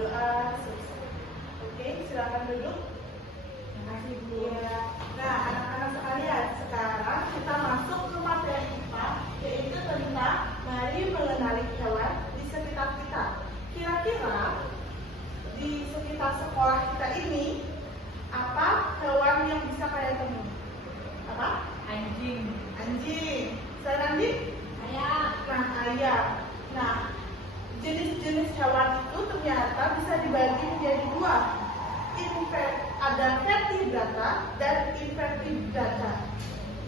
berdoa. Oke, silakan duduk. Terima kasih Bu. Ya. Nah, anak-anak sekalian, sekarang kita masuk ke materi kita, yaitu tentang mari mengenali hewan di sekitar kita. Kira-kira di sekitar sekolah kita ini apa hewan yang bisa kalian temui? Apa? Anjing. Anjing. Selain anjing? Ayam. Nah, ayam. Nah, jenis-jenis hewan itu ternyata bisa dibagi menjadi dua. Ada vertebrata dan invertebrata.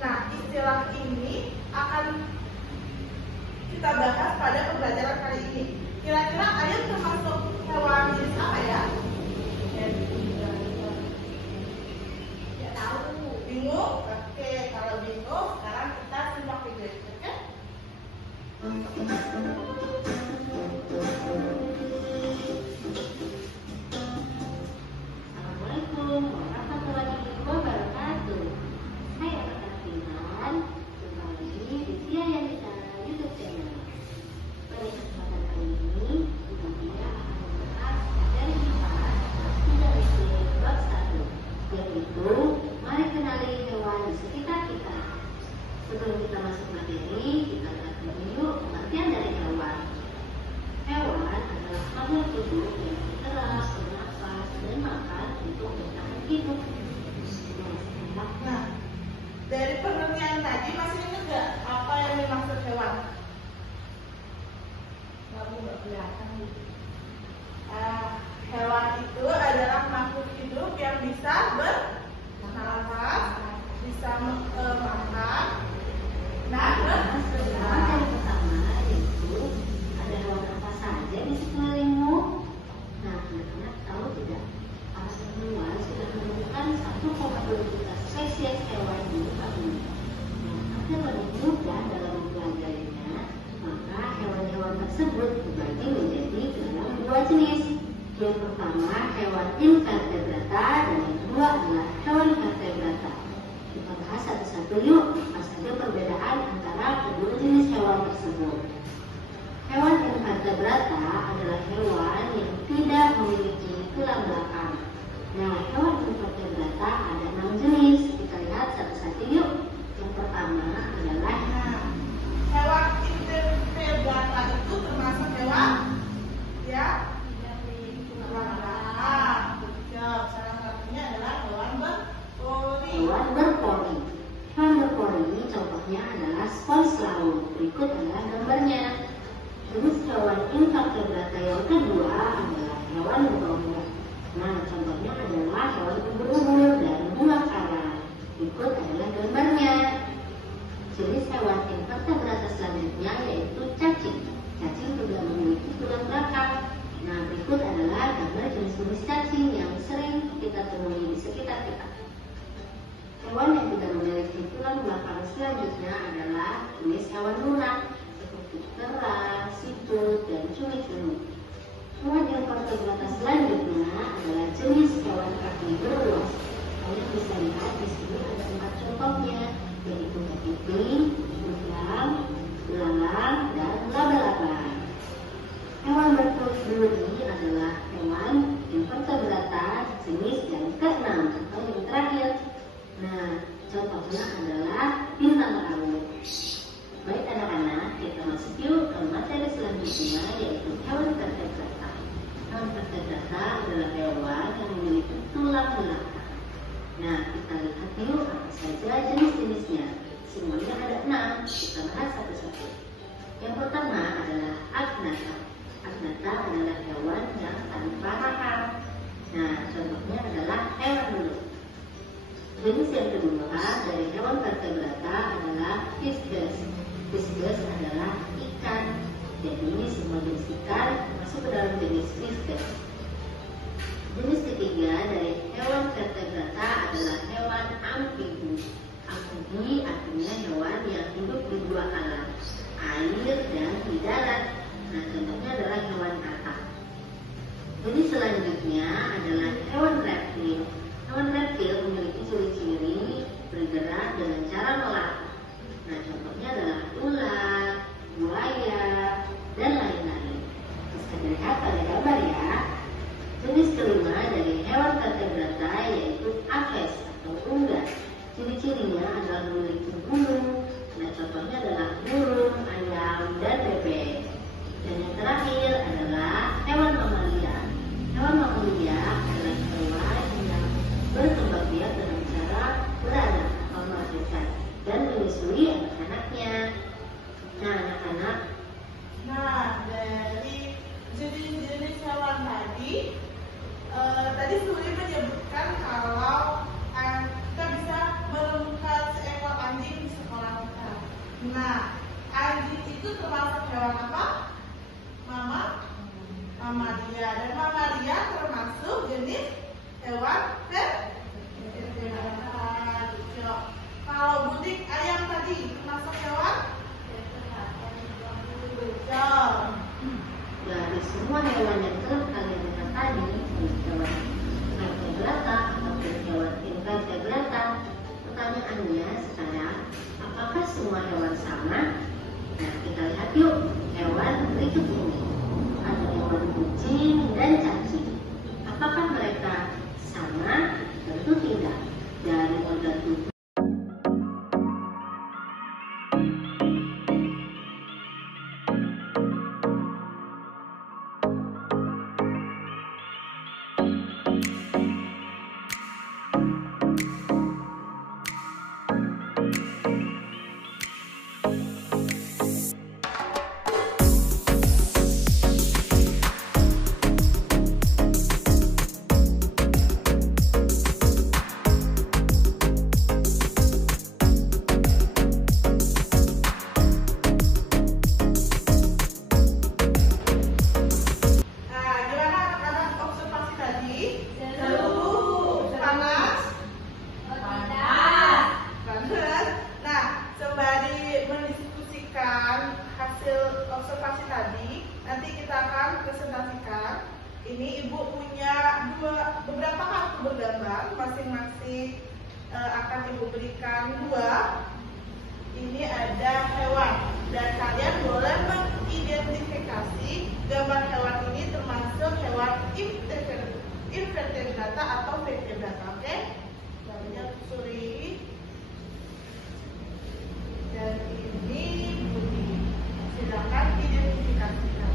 Nah, istilah ini akan kita bahas pada pembelajaran kali ini. Kira-kira ayam termasuk hewan jenis apa ya? Ya tahu. Bingung? Oke, kalau bingung, sekarang kita simak video ini, oke? Assalamualaikum warahmatullahi wabarakatuh. Hai anak-anak pintar, jumpa lagi di Tia Yanita YouTube channel. Pada kesempatan kali ini, Ibu Tia akan membahas materi 4 tidak SD bab 1, yaitu mari kenali hewan di sekitar kita. Sebelum kita masuk materi, kita lihat dulu pengertian dari hewan. Hewan adalah makhluk hidup yang bergerak, bernafas, dan makan untuk bertahan hidup. Nah, dari pengertian tadi masih ingat nggak apa yang dimaksud hewan? Nggak kelihatan gitu. Hewan itu adalah makhluk hidup yang bisa bernafas, bisa makan, dan Hewan yang pertama yaitu ada hewan apa saja di sekelilingmu? Nah, anak-anak tahu tidak? Para ilmuwan sudah menemukan 1,2 juta spesies hewan di muka bumi. Nah, agar lebih mudah dalam mempelajarinya, maka hewan-hewan tersebut dibagi menjadi dalam dua jenis. Yang pertama hewan invertebrata dan yang kedua adalah hewan vertebrata. Kita bahas satu-satu yuk, apa saja perbedaan antara kedua jenis hewan tersebut. Hewan invertebrata adalah hewan yang tidak memiliki tulang belakang. Nah, hewan invertebrata ada 6 jenis. Kita lihat satu-satu yuk. Yang pertama adalah hewan invertebrata itu termasuk hewan ya tulang belakang. Betul. Salah satunya adalah hewan berpori. hewan berpori. Hewan berpori contohnya adalah spons laut. Berikut adalah gambarnya. Jenis hewan invertebrata yang kedua adalah hewan berbau. Nah, contohnya adalah hewan ubur-ubur dan bunga karang. Berikut adalah gambarnya. Jenis hewan invertebrata selanjutnya yaitu cacing. Cacing tidak memiliki tulang belakang. Nah, berikut adalah gambar jenis-jenis cacing yang sering kita temui di sekitar kita. Hewan yang tidak memiliki tulang belakang selanjutnya adalah jenis hewan lunak seperti kera, siput, dan cumi-cumi. Hewan invertebrata selanjutnya adalah jenis hewan karnivorous. Kalian bisa lihat di sini ada 4 contohnya, yaitu kepiting, udang, belalang, dan laba-laba. Hewan berkulit duri adalah hewan invertebrata jenis yang ke-6 atau yang terakhir. Nah, contohnya adalah bintang laut. Baik anak-anak, kita masuk yuk ke materi selanjutnya yaitu hewan vertebrata. Hewan vertebrata adalah hewan yang memiliki tulang belakang. Nah, kita lihat yuk apa saja jenis-jenisnya. Semuanya ada 6. Kita bahas satu-satu. Yang pertama adalah agnatha. Agnatha adalah hewan yang tanpa rahang. Nah, contohnya adalah hewan belut. Jenis yang kedua dari hewan vertebrata adalah fishes. Fishes adalah ikan. Jadi semua jenis ikan masuk ke dalam jenis fishes. Jenis ketiga dari hewan vertebrata adalah hewan amfibi. Amfibi artinya hewan yang hidup di dua alam, air dan di darat. Nah, contohnya adalah hewan katak. Jenis selanjutnya adalah hewan reptil. Hewan reptil memiliki ciri-ciri bergerak dengan cara melata. Nah, contohnya adalah ular, buaya, dan lain-lain. Bisa dilihat pada gambar ya. anjing itu termasuk hewan apa? Mamalia. Dan mamalia termasuk jenis hewan vertebrata. Kalau budik ayam tadi termasuk hewan? Betul. Dari semua hewan yang telah kalian lihat tadi, hewan vertebrata atau hewan invertebrata, pertanyaannya sekarang, apakah semua hewan sama? Nah, kita lihat yuk hewan berikut ini. Ada hewan kucing dan cacing. Apakah mereka sama? Tentu tidak. Dari organ tubuh observasi tadi, nanti kita akan presentasikan. Ini Ibu punya beberapa kartu bergambar, masing-masing akan Ibu berikan 2. Ini ada hewan, dan kalian boleh mengidentifikasi gambar hewan ini termasuk hewan invertebrata atau vertebrata. Oke? Namanya Suri. Dan ini Budi. Silakan identifikasikan.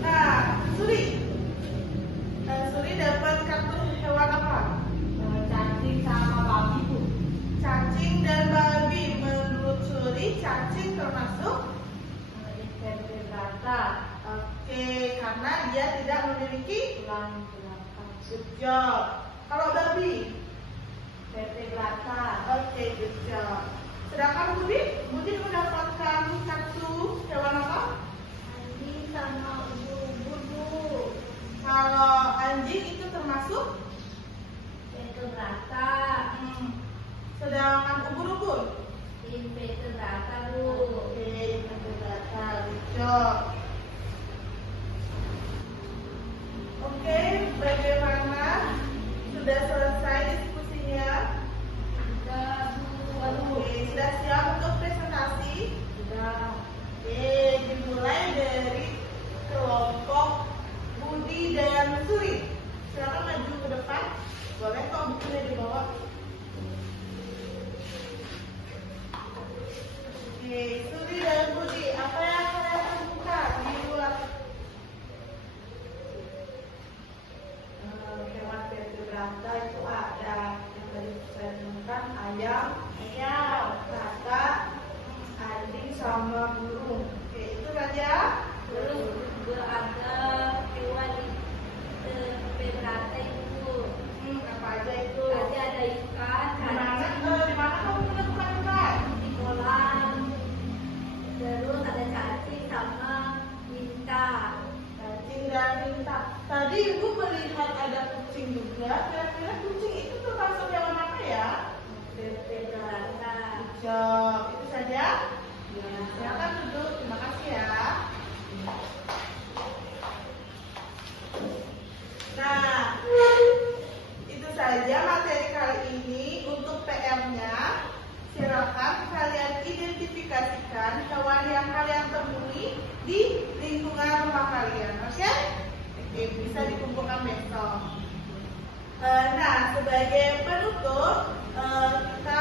Nah, Suri dapat kartu hewan apa? Cacing sama babi, Bu. Cacing dan babi. Menurut Suri, cacing termasuk Invertebrata. Oke, karena dia tidak memiliki Tulang belakang. good job. Kalau babi, Vertebrata. oke, good job. Sedangkan Budi mendapatkan kartu hewan apa? Anjing sama ubur-ubur. Kalau anjing itu termasuk Vertebrata. Sedangkan ubur-ubur, Invertebrata, Bu. oke, vertebrata, good job. Oke, bagaimana? Sudah selesai diskusinya? Sudah, Bu. Oke, sudah siap untuk presentasi? Sudah. Oke, dimulai dari kelompok Budi dan Suri. Silakan maju ke depan. Boleh kok bukunya dibawa. Oke, Suri dan Budi, apa yang kalian temukan di luar Hewan vertebrata itu ada yang tadi saya temukan ayam, kata anjing sama burung. Oke, itu saja. Terus juga ada hewan vertebrata itu. Apa aja itu? Tadi ada ikan, Di mana kamu menemukan ikan? di kolam. Terus ada cacing sama bintang. Cacing dan bintang. Tadi Ibu melihat ada kucing juga. Kira-kira kucing itu termasuk hewan apa ya? Vertebrata. Job. Itu saja. Ya. Silakan duduk. Terima kasih ya. Nah, itu saja materi kali ini. Untuk PR-nya, silakan kalian identifikasikan hewan yang kalian temui di lingkungan rumah kalian. Oke? Oke, bisa dikumpulkan besok. Nah, sebagai penutup, kita